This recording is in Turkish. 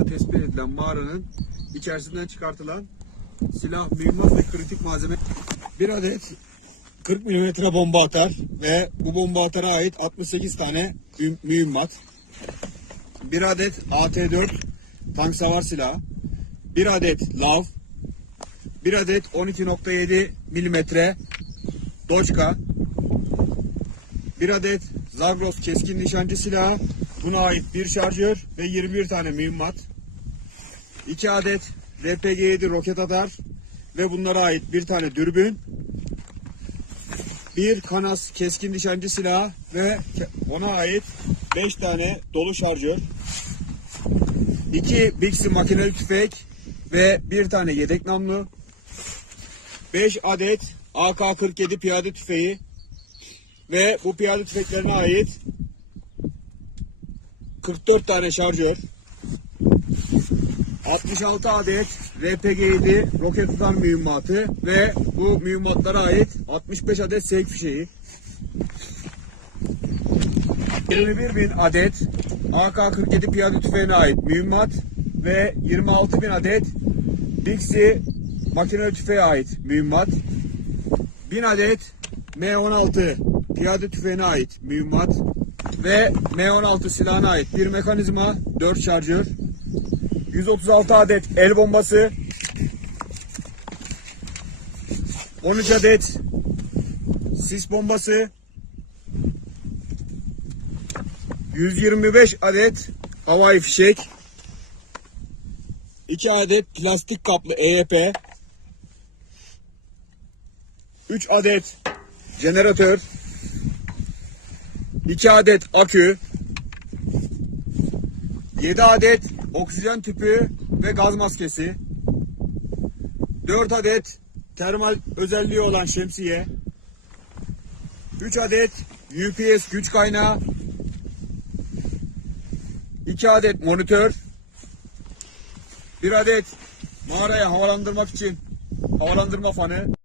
tespit edilen mağaranın içerisinden çıkartılan silah, mühimmat ve kritik malzeme. Bir adet 40 milimetre bomba atar ve bu bomba atara ait 68 tane mü- mühimmat. Bir adet AT-4 tank savar silahı. Bir adet LAV. Bir adet 12.7 milimetre Doçka. Bir adet Zagros keskin nişancı silahı. Buna ait bir şarjör ve 21 tane mühimmat. 2 adet RPG-7 roket atar ve bunlara ait bir tane dürbün. Bir kanas keskin nişancı silahı ve ona ait 5 tane dolu şarjör. 2 Bixi makineli tüfek ve bir tane yedek namlu. 5 adet AK-47 piyade tüfeği ve bu piyade tüfeklerine ait 44 tane şarjör. 66 adet RPG-7 roket tutan mühimmatı ve bu mühimmatlara ait 65 adet sevk fişeği. 21 bin adet AK-47 piyade tüfeğine ait mühimmat ve 26 bin adet Bixi makineli tüfeğe ait mühimmat. 1000 adet M16 piyade tüfeğine ait mühimmat ve M16 silahına ait bir mekanizma 4 şarjör 136 adet el bombası 13 adet sis bombası 125 adet havai fişek 2 adet plastik kaplı EYP 3 adet jeneratör 2 adet akü 7 adet oksijen tüpü ve gaz maskesi 4 adet termal özelliği olan şemsiye 3 adet UPS güç kaynağı 2 adet monitör 1 adet mağaraya havalandırmak için havalandırma fanı